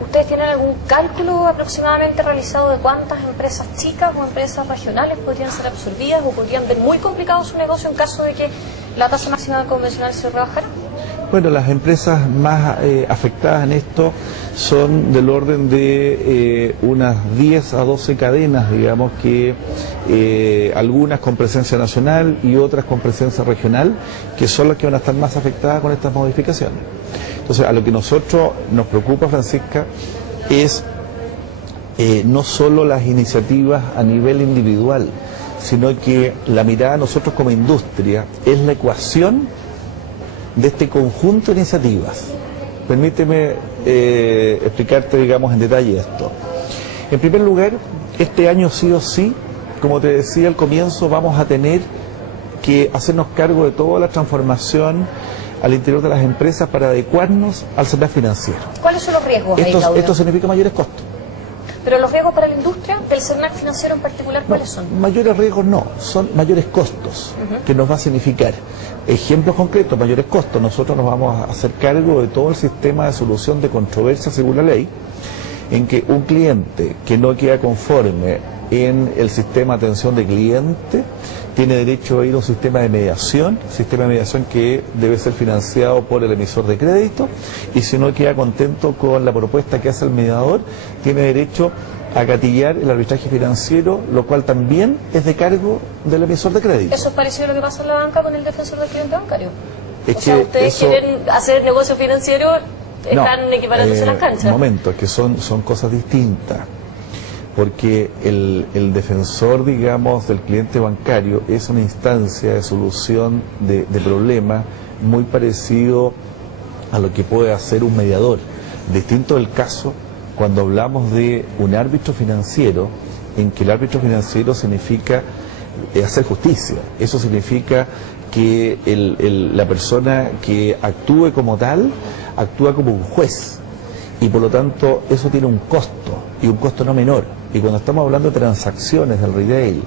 ¿Ustedes tienen algún cálculo aproximadamente realizado de cuántas empresas chicas o empresas regionales podrían ser absorbidas o podrían ver muy complicado su negocio en caso de que la tasa máxima convencional se rebajara? Bueno, las empresas más afectadas en esto son del orden de unas 10 a 12 cadenas, digamos, que algunas con presencia nacional y otras con presencia regional, que son las que van a estar más afectadas con estas modificaciones. Entonces, a lo que nosotros nos preocupa, Francisca, es no solo las iniciativas a nivel individual, sino que la mirada de nosotros como industria es la ecuación de este conjunto de iniciativas. Permíteme explicarte, digamos, en detalle esto. En primer lugar, este año sí o sí, como te decía al comienzo, vamos a tener que hacernos cargo de toda la transformación al interior de las empresas para adecuarnos al sector financiero. ¿Cuáles son los riesgos ahí, Claudio? Esto significa mayores costos. Pero los riesgos para la industria, del CERNAC financiero en particular, ¿cuáles son? Mayores riesgos no, son mayores costos que nos va a significar. Ejemplos concretos, mayores costos. Nosotros nos vamos a hacer cargo de todo el sistema de solución de controversias según la ley, en que un cliente que no queda conforme en el sistema de atención de cliente tiene derecho a ir a un sistema de mediación que debe ser financiado por el emisor de crédito, y si no queda contento con la propuesta que hace el mediador, tiene derecho a gatillar el arbitraje financiero, lo cual también es de cargo del emisor de crédito. ¿Eso es parecido a lo que pasa en la banca con el defensor del cliente bancario? Es o sea, ustedes quieren hacer negocio financiero, están equiparándose las canchas. Un momento, es que son cosas distintas. Porque el defensor, digamos, del cliente bancario es una instancia de solución de problemas muy parecido a lo que puede hacer un mediador. Distinto del caso cuando hablamos de un árbitro financiero, en que el árbitro financiero significa hacer justicia. Eso significa que la persona que actúe como tal, actúa como un juez. Y por lo tanto eso tiene un costo, y un costo no menor. Y cuando estamos hablando de transacciones del retail,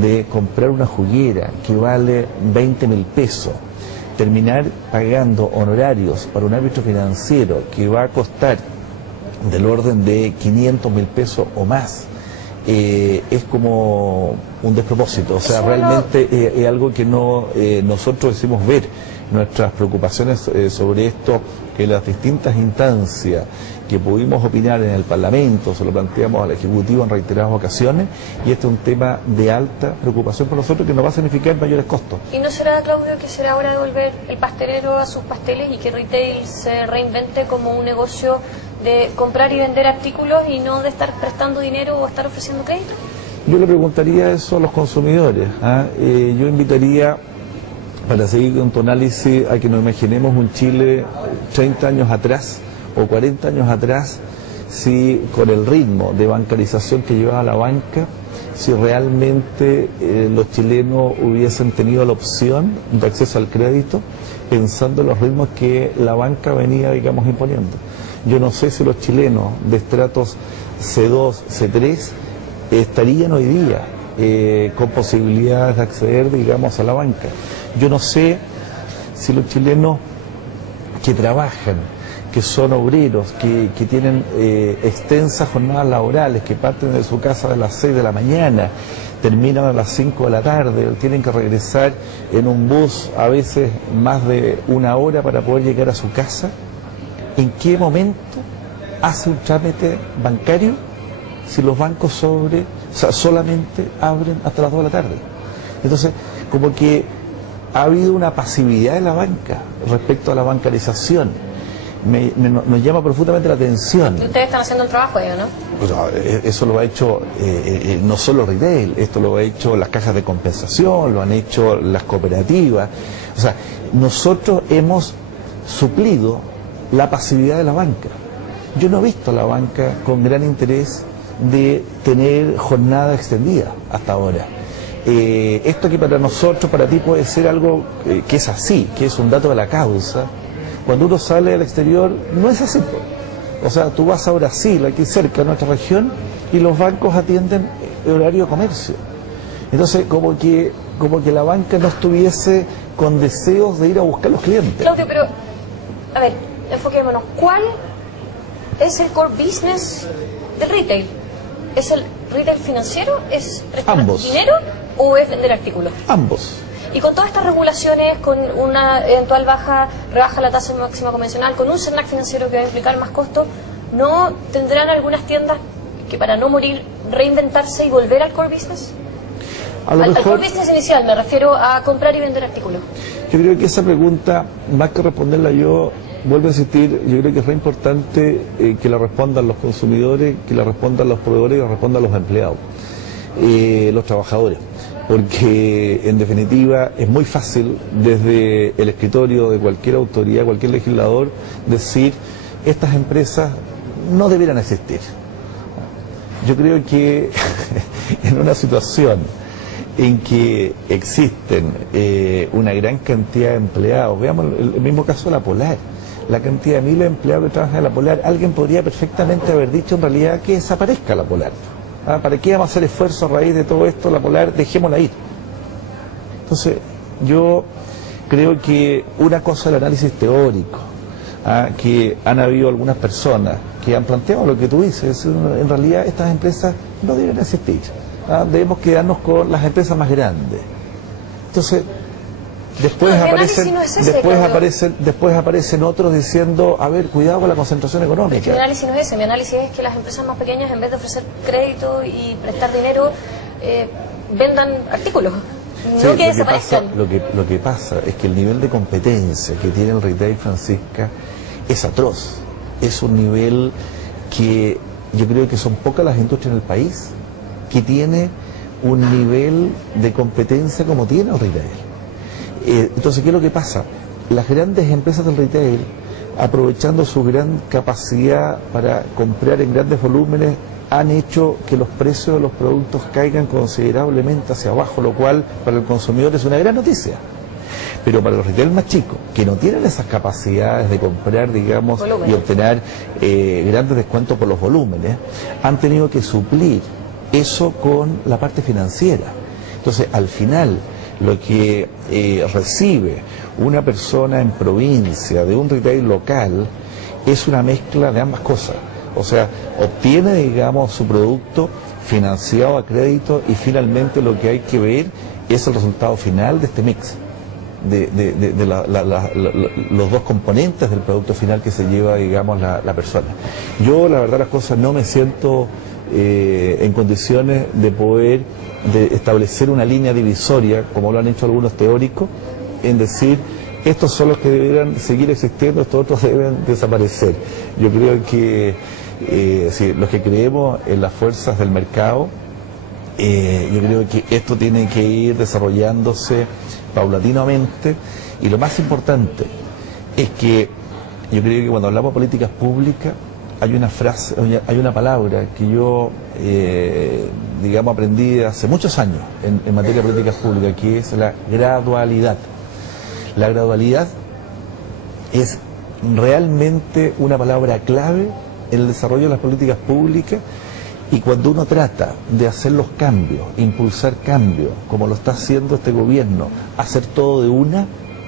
de comprar una juguera que vale 20.000 pesos, terminar pagando honorarios para un árbitro financiero que va a costar del orden de 500.000 pesos o más, es como un despropósito. O sea, realmente es algo que no nosotros hicimos ver nuestras preocupaciones sobre esto en las distintas instancias que pudimos opinar en el Parlamento, se lo planteamos al Ejecutivo en reiteradas ocasiones, y este es un tema de alta preocupación para nosotros que nos va a significar mayores costos. ¿Y no será, Claudio, que será hora de volver el pastelero a sus pasteles y que retail se reinvente como un negocio de comprar y vender artículos y no de estar prestando dinero o estar ofreciendo crédito? Yo le preguntaría eso a los consumidores. Yo invitaría, para seguir con tu análisis, a que nos imaginemos un Chile 30 años atrás o 40 años atrás, si con el ritmo de bancarización que llevaba la banca, si realmente los chilenos hubiesen tenido la opción de acceso al crédito, pensando en los ritmos que la banca venía, digamos, imponiendo. Yo no sé si los chilenos de estratos C2, C3 estarían hoy día con posibilidades de acceder, digamos, a la banca. Yo no sé si los chilenos que trabajan, que son obreros, que tienen extensas jornadas laborales, que parten de su casa a las 6 de la mañana, terminan a las 5 de la tarde, tienen que regresar en un bus a veces más de una hora para poder llegar a su casa, ¿en qué momento hace un trámite bancario si los bancos solamente abren hasta las 2 de la tarde? Entonces, como que ha habido una pasividad de la banca respecto a la bancarización. Nos llama profundamente la atención. Y ustedes están haciendo un trabajo ahí, ¿no? Pues, eso lo ha hecho no solo retail, esto lo ha hecho las cajas de compensación, lo han hecho las cooperativas. O sea, nosotros hemos suplido la pasividad de la banca. Yo no he visto a la banca con gran interés de tener jornada extendida hasta ahora. Esto que para nosotros, para ti puede ser algo que es así, que es un dato de la causa. Cuando uno sale al exterior no es así. O sea, tú vas a Brasil, aquí cerca de nuestra región, y los bancos atienden el horario de comercio. Entonces, como que la banca no estuviese con deseos de ir a buscar los clientes. Claudio, pero, a ver, enfoquémonos. ¿Cuál es el core business del retail? ¿Es el retail financiero? ¿Es prestar dinero o es vender artículos? Ambos. Y con todas estas regulaciones, con una eventual rebaja de la tasa máxima convencional, con un CERNAC financiero que va a implicar más costos, ¿no tendrán algunas tiendas que, para no morir, reinventarse y volver al core business? Al core business inicial, me refiero a comprar y vender artículos. Yo creo que esa pregunta, más que responderla yo, vuelvo a insistir, yo creo que es re importante que la respondan los consumidores, que la respondan los proveedores y la respondan los empleados, los trabajadores. Porque en definitiva es muy fácil desde el escritorio de cualquier autoridad, cualquier legislador, decir estas empresas no debieran existir. Yo creo que en una situación en que existen una gran cantidad de empleados, veamos el mismo caso de la Polar, la cantidad de miles de empleados que trabajan en la Polar, alguien podría perfectamente haber dicho en realidad que desaparezca la Polar. ¿Para qué vamos a hacer esfuerzo a raíz de todo esto? La Polar, dejémosla ir. Entonces, yo creo que una cosa es el análisis teórico, que han habido algunas personas que han planteado lo que tú dices, en realidad estas empresas no deben existir, debemos quedarnos con las empresas más grandes. Entonces, después aparecen otros diciendo, a ver, cuidado con la concentración económica. Mi análisis no es ese, mi análisis es que las empresas más pequeñas, en vez de ofrecer crédito y prestar dinero, vendan artículos, sí, no que desaparezcan. Lo que pasa es que el nivel de competencia que tiene el retail, Francisca, es atroz. Es un nivel que yo creo que son pocas las industrias en el país que tiene un nivel de competencia como tiene el retail. Entonces, ¿qué es lo que pasa? Las grandes empresas del retail, aprovechando su gran capacidad para comprar en grandes volúmenes, han hecho que los precios de los productos caigan considerablemente hacia abajo, lo cual para el consumidor es una gran noticia. Pero para los retail más chicos, que no tienen esas capacidades de comprar, digamos, y obtener grandes descuentos por los volúmenes, han tenido que suplir eso con la parte financiera. Entonces, al final, lo que recibe una persona en provincia de un retail local es una mezcla de ambas cosas. O sea, obtiene, digamos, su producto financiado a crédito y finalmente lo que hay que ver es el resultado final de este mix, de los dos componentes del producto final que se lleva, digamos, la persona. Yo, la verdad, las cosas no me siento en condiciones de poder establecer una línea divisoria, como lo han hecho algunos teóricos, en decir, estos son los que deberían seguir existiendo, estos otros deben desaparecer. Yo creo que sí, los que creemos en las fuerzas del mercado, yo creo que esto tiene que ir desarrollándose paulatinamente, y lo más importante es que yo creo que cuando hablamos de políticas públicas hay una frase, hay una palabra que yo digamos aprendí hace muchos años en materia de políticas públicas, que es la gradualidad. La gradualidad es realmente una palabra clave en el desarrollo de las políticas públicas, y cuando uno trata de hacer los cambios, impulsar cambios, como lo está haciendo este gobierno, hacer todo de una,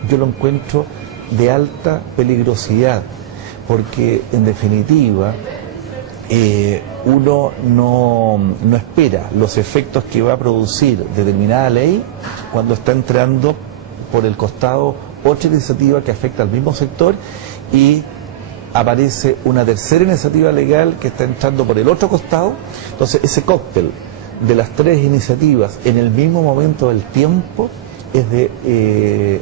yo lo encuentro de alta peligrosidad, porque en definitiva uno no espera los efectos que va a producir determinada ley cuando está entrando por el costado otra iniciativa que afecta al mismo sector, y aparece una tercera iniciativa legal que está entrando por el otro costado. Entonces, ese cóctel de las tres iniciativas en el mismo momento del tiempo es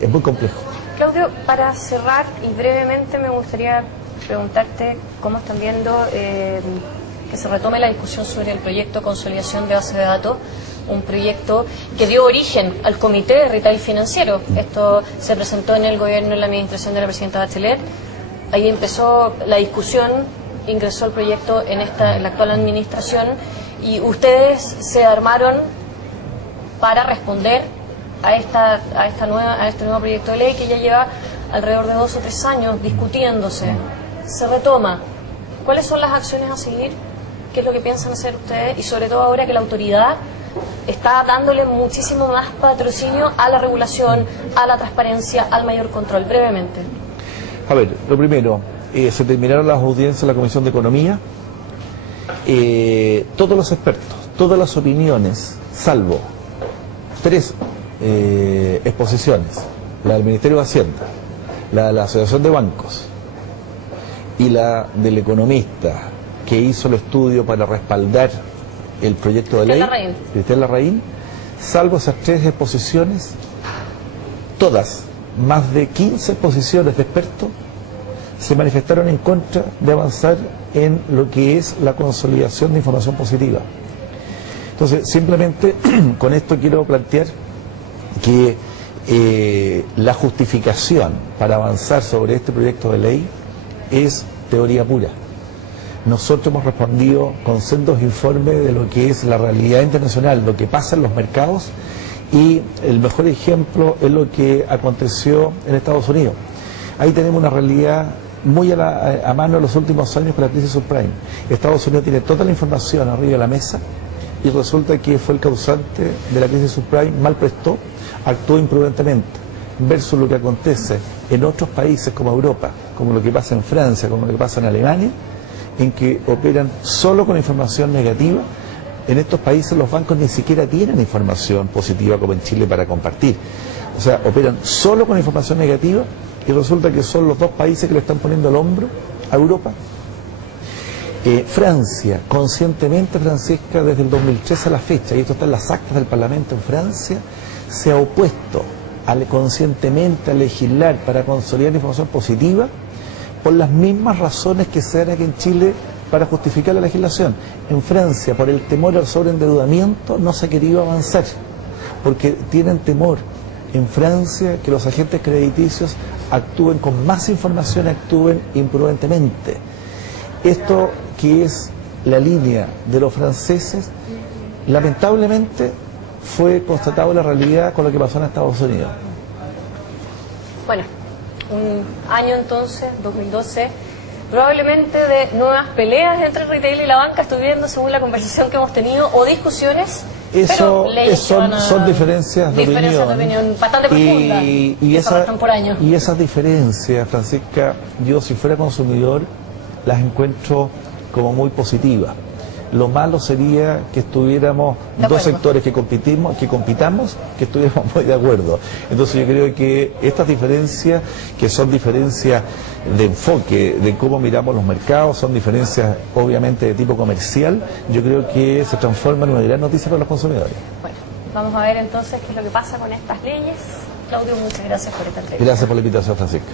muy complejo. Claudio, para cerrar y brevemente me gustaría preguntarte cómo están viendo que se retome la discusión sobre el proyecto de consolidación de bases de datos, un proyecto que dio origen al Comité de Retail Financiero. Esto se presentó en el gobierno, en la administración de la presidenta Bachelet. Ahí empezó la discusión, ingresó el proyecto en la actual administración, y ustedes se armaron para responder a este nuevo proyecto de ley que ya lleva alrededor de 2 o 3 años discutiéndose. Se retoma. ¿Cuáles son las acciones a seguir? ¿Qué es lo que piensan hacer ustedes? Y sobre todo ahora que la autoridad está dándole muchísimo más patrocinio a la regulación, a la transparencia, al mayor control. Brevemente. A ver, lo primero, se terminaron las audiencias en la Comisión de Economía. Todos los expertos, todas las opiniones, salvo 3 exposiciones, la del Ministerio de Hacienda, la de la Asociación de Bancos y la del economista que hizo el estudio para respaldar el proyecto de ley, Cristian Larraín, salvo esas 3 exposiciones, todas, más de 15 exposiciones de expertos, se manifestaron en contra de avanzar en lo que es la consolidación de información positiva. Entonces, simplemente con esto quiero plantear que la justificación para avanzar sobre este proyecto de ley es teoría pura. Nosotros hemos respondido con sendos informes de lo que es la realidad internacional, lo que pasa en los mercados, y el mejor ejemplo es lo que aconteció en Estados Unidos. Ahí tenemos una realidad muy a mano en los últimos años con la crisis subprime. Estados Unidos tiene toda la información arriba de la mesa y resulta que fue el causante de la crisis subprime, mal prestó, actuó imprudentemente, versus lo que acontece en otros países como Europa, como lo que pasa en Francia, como lo que pasa en Alemania, en que operan solo con información negativa. En estos países los bancos ni siquiera tienen información positiva como en Chile para compartir. O sea, operan solo con información negativa y resulta que son los 2 países que le están poniendo el hombro a Europa. Francia, conscientemente, Francisca, desde el 2013 a la fecha, y esto está en las actas del Parlamento en Francia, se ha opuesto conscientemente a legislar para consolidar la información positiva por las mismas razones que se dan aquí en Chile para justificar la legislación. En Francia, por el temor al sobreendeudamiento, no se ha querido avanzar, porque tienen temor en Francia que los agentes crediticios actúen con más información, actúen imprudentemente. Esto, que es la línea de los franceses, lamentablemente fue constatado en la realidad con lo que pasó en Estados Unidos. Bueno, un año entonces, 2012, probablemente de nuevas peleas entre el retail y la banca, estoy viendo según la conversación que hemos tenido, o discusiones, eso son diferencias de opinión bastante profundas, y esas diferencias, Francisca, yo si fuera consumidor las encuentro como muy positivas. Lo malo sería que estuviéramos 2 sectores que compitamos, que estuviéramos muy de acuerdo. Entonces yo creo que estas diferencias, que son diferencias de enfoque, de cómo miramos los mercados, son diferencias obviamente de tipo comercial, yo creo que se transforman en una gran noticia para los consumidores. Bueno, vamos a ver entonces qué es lo que pasa con estas leyes. Claudio, muchas gracias por esta entrevista. Gracias por la invitación, Francisca.